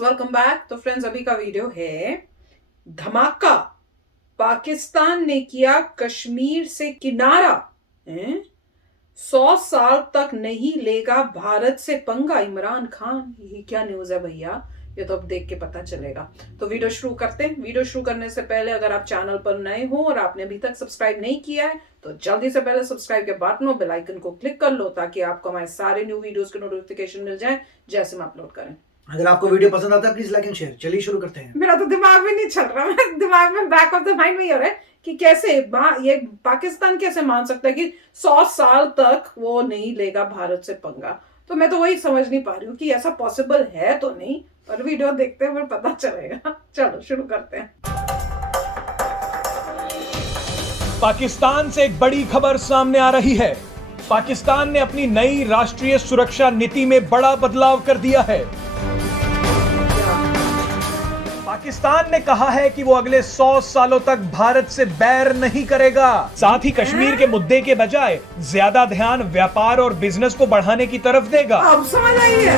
Welcome back. तो friends, अभी का वीडियो है धमाका। पाकिस्तान ने किया कश्मीर से किनारा। 100 साल तक नहीं लेगा भारत से पंगा। इमरान खान, ये क्या न्यूज है भैया? ये तो अब देख के पता चलेगा। तो वीडियो शुरू करते हैं। वीडियो शुरू करने से पहले अगर आप चैनल पर नए हो और आपने अभी तक सब्सक्राइब नहीं किया है तो जल्दी से पहले सब्सक्राइब के बटन और बेल आइकन को क्लिक कर लो ताकि आपको हमारे सारे न्यू वीडियोस के नोटिफिकेशन मिल जाए जैसे हम अपलोड करें। अगर आपको वीडियो पसंद आता है प्लीज लाइक एंड शेयर। चलिए शुरू करते हैं। मेरा तो दिमाग में नहीं चल रहा, मेरे दिमाग में बैक ऑफ द माइंड में ये हो रहा है कि कैसे ये पाकिस्तान कैसे मान सकता है कि 100 साल तक वो नहीं लेगा भारत से पंगा। तो मैं तो वही समझ नहीं पा रही हूँ कि ऐसा पॉसिबल है तो नहीं, पर वीडियो देखते हैं फिर पता चलेगा। चलो शुरू करते हैं। पाकिस्तान से एक बड़ी खबर सामने आ रही है। पाकिस्तान ने अपनी नई राष्ट्रीय सुरक्षा नीति में बड़ा बदलाव कर दिया है। पाकिस्तान ने कहा है कि वो अगले 100 सालों तक भारत से बैर नहीं करेगा। साथ ही कश्मीर के मुद्दे के बजाय ज्यादा ध्यान व्यापार और बिजनेस को बढ़ाने की तरफ देगा। अब समझ आई है।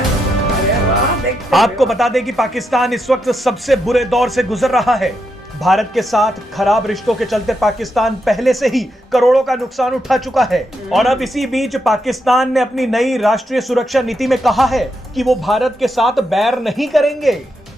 अरे वाह, आपको बता दें कि पाकिस्तान इस वक्त सबसे बुरे दौर से गुजर रहा है। भारत के साथ खराब रिश्तों के चलते पाकिस्तान पहले से ही करोड़ों का नुकसान उठा चुका है और अब इसी बीच पाकिस्तान ने अपनी नई राष्ट्रीय सुरक्षा नीति में कहा है कि वो भारत के साथ बैर नहीं करेंगे।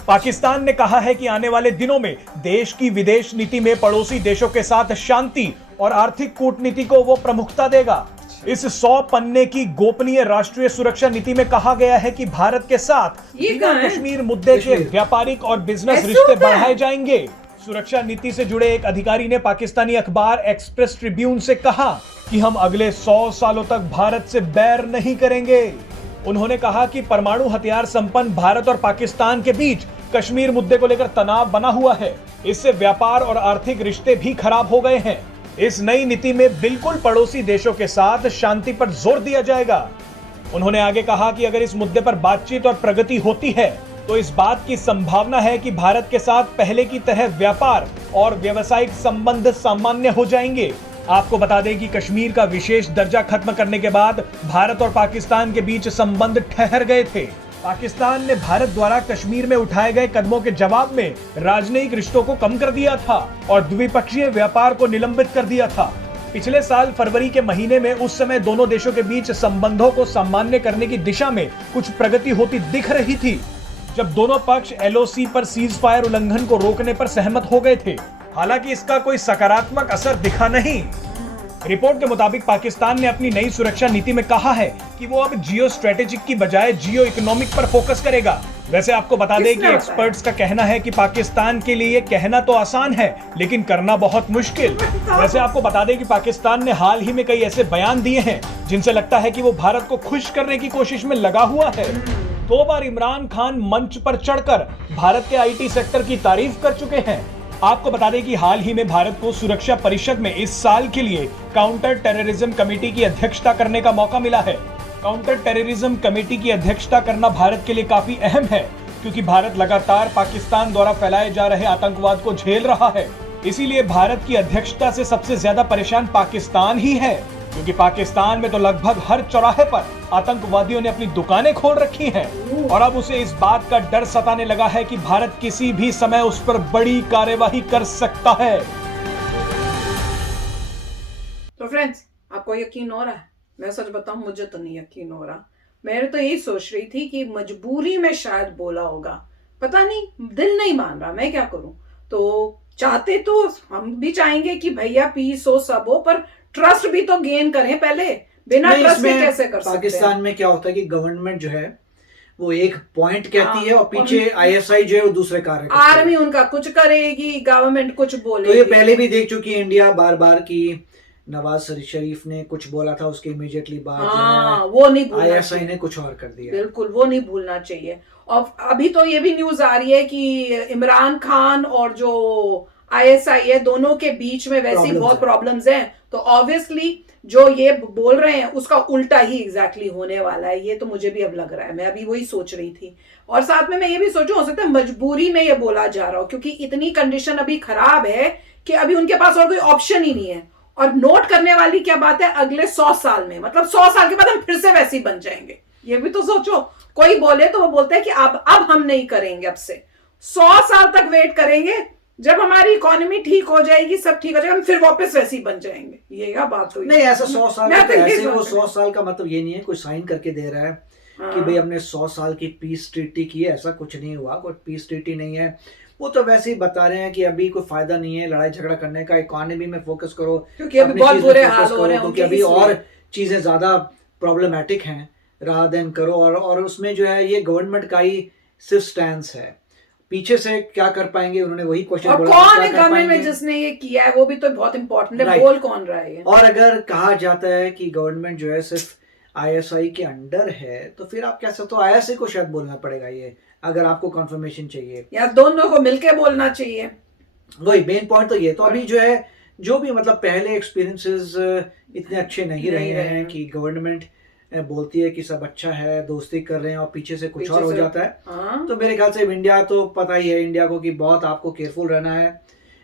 पाकिस्तान ने कहा है कि आने वाले दिनों में देश की विदेश नीति में पड़ोसी देशों के साथ शांति और आर्थिक कूटनीति को वो प्रमुखता देगा। इस 100 पन्ने की गोपनीय राष्ट्रीय सुरक्षा नीति में कहा गया है कि भारत के साथ कश्मीर मुद्दे के व्यापारिक और बिजनेस रिश्ते बढ़ाए जाएंगे। सुरक्षा नीति से जुड़े एक अधिकारी ने पाकिस्तानी अखबार एक्सप्रेस ट्रिब्यून से कहा कि हम अगले 100 सालों तक भारत से बैर नहीं करेंगे। उन्होंने कहा कि परमाणु हथियार संपन्न भारत और पाकिस्तान के बीच कश्मीर मुद्दे को लेकर तनाव बना हुआ है। इससे व्यापार और आर्थिक रिश्ते भी खराब हो गए हैं। इस नई नीति में बिल्कुल पड़ोसी देशों के साथ शांति पर जोर दिया जाएगा। उन्होंने आगे कहा कि अगर इस मुद्दे पर बातचीत और प्रगति होती है तो इस बात की संभावना है कि भारत के साथ पहले की तरह व्यापार और व्यावसायिक संबंध सामान्य हो जाएंगे। आपको बता दें कि कश्मीर का विशेष दर्जा खत्म करने के बाद भारत और पाकिस्तान के बीच संबंध ठहर गए थे। पाकिस्तान ने भारत द्वारा कश्मीर में उठाए गए कदमों के जवाब में राजनयिक रिश्तों को कम कर दिया था और द्विपक्षीय व्यापार को निलंबित कर दिया था। पिछले साल फरवरी के महीने में उस समय दोनों देशों के बीच संबंधों को सामान्य करने की दिशा में कुछ प्रगति होती दिख रही थी, जब दोनों पक्ष LOC पर सीज फायर उल्लंघन को रोकने पर सहमत हो गए थे। हालांकि इसका कोई सकारात्मक असर दिखा नहीं। रिपोर्ट के मुताबिक पाकिस्तान ने अपनी नई सुरक्षा नीति में कहा है कि वो अब जियो स्ट्रेटेजिक की बजाय जियो इकोनॉमिक पर फोकस करेगा। वैसे आपको बता दें कि एक्सपर्ट्स का कहना है कि पाकिस्तान के लिए कहना तो आसान है लेकिन करना बहुत मुश्किल। वैसे आपको बता दें कि पाकिस्तान ने हाल ही में कई ऐसे बयान दिए हैं जिनसे लगता है कि वो भारत को खुश करने की कोशिश में लगा हुआ है। 2 बार इमरान खान मंच पर चढ़कर भारत के IT सेक्टर की तारीफ कर चुके हैं। आपको बता दें कि हाल ही में भारत को सुरक्षा परिषद में इस साल के लिए काउंटर टेररिज्म कमेटी की अध्यक्षता करने का मौका मिला है। काउंटर टेररिज्म कमेटी की अध्यक्षता करना भारत के लिए काफी अहम है क्योंकि भारत लगातार पाकिस्तान द्वारा फैलाए जा रहे आतंकवाद को झेल रहा है। इसीलिए भारत की अध्यक्षता से सबसे ज्यादा परेशान पाकिस्तान ही है, क्योंकि पाकिस्तान में तो लगभग हर चौराहे पर आतंकवादियों ने अपनी दुकानें खोल रखी हैं और अब उसे इस बात का डर सताने लगा है कि भारत किसी भी समय उस पर बड़ी कार्यवाही कर सकता है। तो फ्रेंड्स, आपको यकीन हो रहा है? मैं सच बताऊं, मुझे तो नहीं यकीन हो रहा। मैं तो यही सोच रही थी कि मजबूरी में शायद बोला होगा, पता नहीं, दिल नहीं मान रहा, मैं क्या करूं। तो चाहते तो हम भी चाहेंगे कि भैया पीस हो, सब हो, पर ट्रस्ट भी तो गेन करें पहले। बिना ट्रस्ट के कैसे कर सकते हैं? पाकिस्तान में क्या होता है कि गवर्नमेंट जो है वो एक पॉइंट कहती है और पीछे ISI जो है वो दूसरे कार्य करती है। आर्मी उनका कुछ करेगी, गवर्नमेंट कुछ बोलेगी। तो ये पहले भी देख चुकी है इंडिया बार बार की नवाज शरीफ ने कुछ बोला था, उसके इमीडिएटली बाद वो नहीं भूलना ISI ने कुछ और कर दिया। बिल्कुल, वो नहीं भूलना चाहिए। और अभी तो ये भी न्यूज आ रही है कि इमरान खान और जो ISI है दोनों के बीच में वैसी बहुत प्रॉब्लम्स हैं। तो ऑब्वियसली जो ये बोल रहे हैं उसका उल्टा ही एग्जैक्टली होने वाला है। ये तो मुझे भी अब लग रहा है, मैं अभी वही सोच रही थी। और साथ में मैं ये भी सोचूं, हो सकता है मजबूरी में ये बोला जा रहा हो क्योंकि इतनी कंडीशन अभी खराब है कि अभी उनके पास और कोई ऑप्शन ही नहीं है। और नोट करने वाली क्या बात है, अगले 100 साल में, मतलब 100 साल के बाद हम फिर से वैसे ही बन जाएंगे। ये भी तो सोचो, कोई बोले तो वो बोलते हैं कि अब हम नहीं करेंगे, अब से 100 साल तक वेट करेंगे, जब हमारी इकोनॉमी ठीक हो जाएगी, सब ठीक हो जाएगा, हम फिर वापस वैसे ही बन जाएंगे। ये क्या बात हुई? नहीं, ऐसा 100 साल मैं का तो तो ये ऐसे वो सोच 100 साल का मतलब ये नहीं है कोई साइन करके दे रहा है कि भाई हमने 100 साल की पीस ट्रीटी की है, ऐसा कुछ नहीं हुआ, कोई पीस ट्रीटी नहीं है। वो तो वैसे ही बता रहे हैं कि अभी कोई फायदा नहीं है लड़ाई झगड़ा करने का, इकोनॉमी में फोकस करो, क्योंकि अभी अपनी बहुत चीज में बुरे फोकस हाल हो करो, रहे हैं क्योंकि उनके, अभी इसलिए। और चीजें ज्यादा प्रॉब्लमेटिक हैं रादर देन करो। और उसमें जो है ये गवर्नमेंट का ही सिर्फ स्टैंड है, पीछे से क्या कर पाएंगे उन्होंने वही क्वेश्चन और बोला, कौन क्या है कर गवर्नमेंट में पाएंगे? जिसने ये किया है, वो भी तो बहुत इंपॉर्टेंट है। Right. बोल कौन रहा है ये? और अगर कहा जाता है कि गवर्नमेंट जो है सिर्फ आईएसआई के अंडर है, तो फिर आप कैसे, तो आईएसआई को शायद बोलना पड़ेगा ये, अगर आपको कंफर्मेशन चाहिए। या दोनों को मिलके बोलना चाहिए। वही मेन पॉइंट तो ये। तो अभी जो है जो भी मतलब पहले एक्सपीरियंसेस इतने अच्छे नहीं रहे हैं कि गवर्नमेंट बोलती है कि सब अच्छा है, दोस्ती कर रहे हैं, और पीछे से कुछ पीछे और हो से- जाता है। हाँ। तो मेरे ख्याल से इंडिया तो पता ही है इंडिया को कि बहुत आपको केयरफुल रहना है,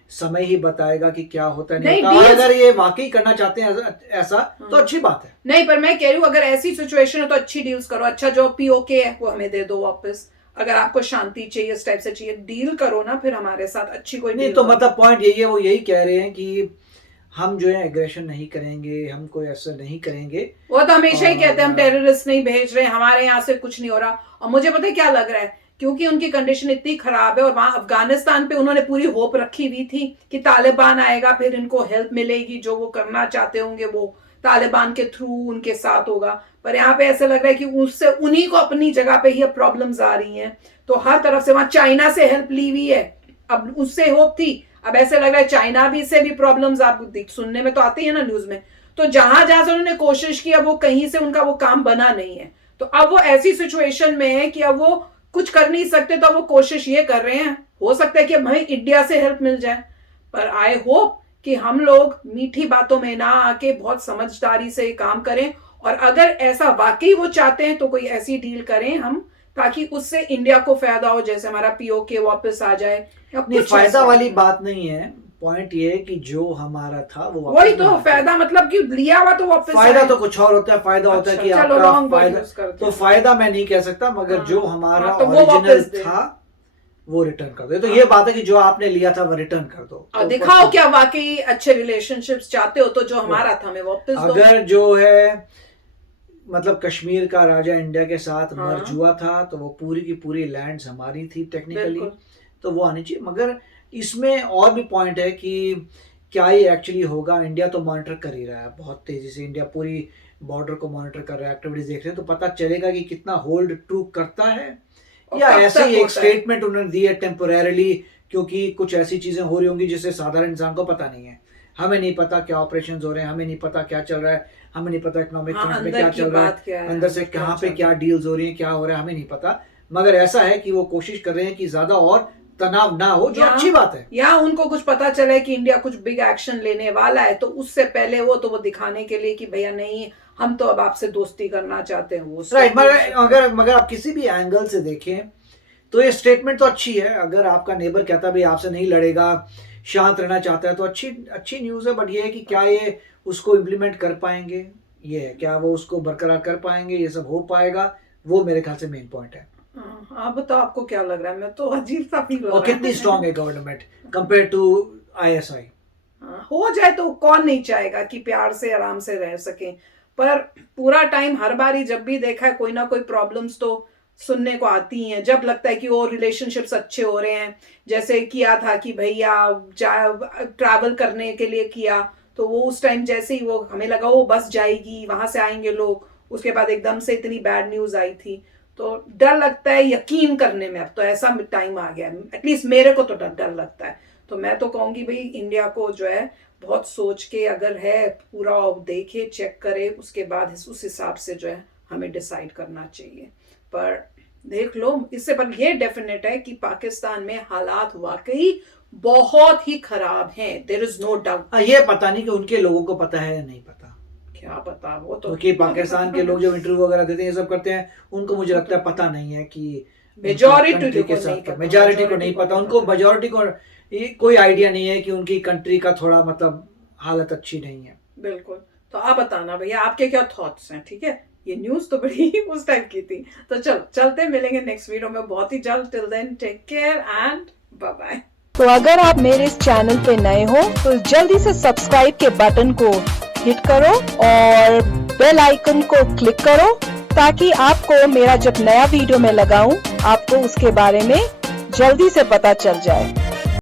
समय ही बताएगा कि क्या होता है नहीं नहीं, होता। और deals- अगर ये वाकई करना चाहते हैं ऐसा तो अच्छी बात है। नहीं, पर मैं कह रही हूँ अगर ऐसी सिचुएशन है तो अच्छी डील्स करो। अच्छा जो पीओके है वो हमें दे दो वापस, अगर आपको शांति चाहिए, इस टाइप से चाहिए, डील करो ना फिर हमारे साथ अच्छी कोई नहीं deal तो करो। मतलब पॉइंट यही है, वो यही कह रहे हैं कि हम जो है एग्रेशन नहीं करेंगे, हम कोई ऐसा नहीं करेंगे। वो तो हमेशा ही कहते हैं हम और- टेररिस्ट नहीं भेज रहे, हमारे यहाँ से कुछ नहीं हो रहा। और मुझे पता है क्या लग रहा है, क्योंकि उनकी कंडीशन इतनी खराब है और वहां अफगानिस्तान पे उन्होंने पूरी होप रखी हुई थी कि तालिबान आएगा, फिर इनको हेल्प मिलेगी, जो वो करना चाहते होंगे वो तालिबान के थ्रू उनके साथ होगा। पर यहाँ पे ऐसे लग रहा है कि उससे उन्हीं को अपनी जगह पे ही अब प्रॉब्लम्स आ रही हैं। तो हर तरफ से वहां चाइना से हेल्प ली हुई है, अब उससे होप थी, अब ऐसे लग रहा है चाइना भी से भी प्रॉब्लम्स आप सुनने में तो आती है ना न्यूज में। तो जहां जहां से उन्होंने कोशिश की, अब वो कहीं से उनका वो काम बना नहीं है। तो अब वो ऐसी सिचुएशन में है कि अब वो कुछ कर नहीं सकते, तो अब वो कोशिश ये कर रहे हैं, हो सकता है कि भाई इंडिया से हेल्प मिल जाए। पर आई होप कि हम लोग मीठी बातों में ना आके बहुत समझदारी से काम करें, और अगर ऐसा वाकई वो चाहते हैं तो कोई ऐसी डील करें हम, ताकि उससे इंडिया को फायदा हो, जैसे हमारा पीओके वापस आ जाए या नहीं, कुछ फायदा ऐसा। वाली बात नहीं है, पॉइंट ये है कि जो हमारा था वो वापस वही ना तो आए। फायदा, मतलब कि लिया हुआ तो वापस फायदा आए। तो कुछ और होता है, फायदा होता है अच्छा, कि चलो, आपका wrong word फायदा, use करते तो हैं। फायदा मैं नहीं कह सकता, मगर हाँ, जो हमारा हाँ, तो वो ओरिजिनल वापस दे। था वो रिटर्न कर दो। तो ये बात है कि जो आपने लिया था वो रिटर्न कर दो। और तो दिखाओ क्या वाकई अच्छे रिलेशनशिप्स चाहते हो, तो जो हमारा था हमें वापस दो। अगर जो है मतलब कश्मीर का राजा इंडिया के साथ हाँ। मर्ज हुआ था, तो वो पूरी की पूरी लैंड्स हमारी थी टेक्निकली, बिल्कुल। तो वो आनी चाहिए। मगर इसमें और भी पॉइंट है कि क्या ये एक्चुअली होगा। इंडिया तो मॉनिटर कर ही रहा है बहुत तेजी से, इंडिया पूरी बॉर्डर को मॉनिटर कर रहा है, एक्टिविटीज देख रहे हैं, तो पता चलेगा कि कितना होल्ड ट्रू करता है, और या कब ऐसे तक ही एक होता है। स्टेटमेंट उन्होंने दी है टेम्पोरेरली, क्योंकि कुछ ऐसी चीजें हो रही होंगी जिससे साधारण इंसान को पता नहीं है। हमें नहीं पता क्या ऑपरेशंस हो रहे हैं, हमें नहीं पता क्या चल रहा है, हमें नहीं पता इकोनॉमिक हाँ, फ्रंट में अंदर क्या की चल रहा बात क्या है, है, अंदर से अंदर कहाँ क्या पे क्या डील्स हो रही हैं, क्या हो रहा है, हमें नहीं पता। मगर ऐसा है कि वो कोशिश कर रहे हैं कि ज्यादा और तनाव ना हो, जो या- अच्छी बात है। या उनको कुछ पता चले कि इंडिया कुछ बिग एक्शन लेने वाला है, तो उससे पहले वो दिखाने के लिए कि भैया नहीं, हम तो अब आपसे दोस्ती करना चाहते हैं, वो राइट। मगर आप किसी भी एंगल से देखें तो ये स्टेटमेंट तो अच्छी है। अगर आपका नेबर कहता है भाई आपसे नहीं लड़ेगा, शांत रहना चाहता है, तो अच्छी न्यूज़ है। बट ये है कि क्या ये उसको इम्प्लीमेंट कर पाएंगे, ये है क्या वो उसको बरकरार कर पाएंगे, ये सब हो पाएगा, वो मेरे ख्याल से मेन पॉइंट है। हाँ, बताओ आपको क्या लग रहा है? मैं तो अजीब सा फील हो और रहा है। कितनी स्ट्रांग है गवर्नमेंट कंपेयर टू आईएसआई। हाँ, हो जाए तो कौन नहीं चाहेगा कि प्यार से आराम से रह सके। पर पूरा टाइम हर बार ही जब भी देखा है, कोई ना कोई प्रॉब्लम्स तो सुनने को आती हैं। जब लगता है कि वो रिलेशनशिप्स अच्छे हो रहे हैं, जैसे किया था कि भैया ट्रैवल करने के लिए किया, तो वो उस टाइम जैसे ही वो हमें लगा वो बस जाएगी, वहां से आएंगे लोग, उसके बाद एकदम से इतनी बैड न्यूज आई थी। तो डर लगता है यकीन करने में, अब तो ऐसा टाइम आ गया है, एटलीस्ट मेरे को तो डर लगता है। तो मैं तो कहूंगी भाई इंडिया को जो है बहुत सोच के, अगर है पूरा देखे, चेक करे, उसके बाद उस हिसाब से जो है हमें डिसाइड करना चाहिए। पर देख लो, इससे पर ये डेफिनेट है कि पाकिस्तान में हालात वाकई बहुत ही खराब हैं, देयर इज नो डाउट। ये पता नहीं कि उनके लोगों को पता है या नहीं पता, क्या पता, वो तो क्योंकि पाकिस्तान के लोग जब इंटरव्यू वगैरह देते हैं, ये सब करते हैं, उनको मुझे लगता है पता नहीं है कि मेजॉरिटी को नहीं पता, मेजॉरिटी को नहीं पता, उनको मेजॉरिटी को ये कोई आइडिया नहीं है कि उनकी कंट्री का थोड़ा मतलब हालत अच्छी नहीं है। बिल्कुल। तो आप बताना भैया आपके क्या थॉट्स हैं, ठीक है? ये न्यूज तो बड़ी उस टाइप की थी। तो चलो चलते, मिलेंगे नेक्स्ट वीडियो में बहुत ही जल्द। Till then take care and bye bye. तो अगर आप मेरे इस चैनल पे नए हो तो जल्दी से सब्सक्राइब के बटन को हिट करो और बेल आइकन को क्लिक करो ताकि आपको मेरा जब नया वीडियो मैं लगाऊं आपको उसके बारे में जल्दी से पता चल जाए।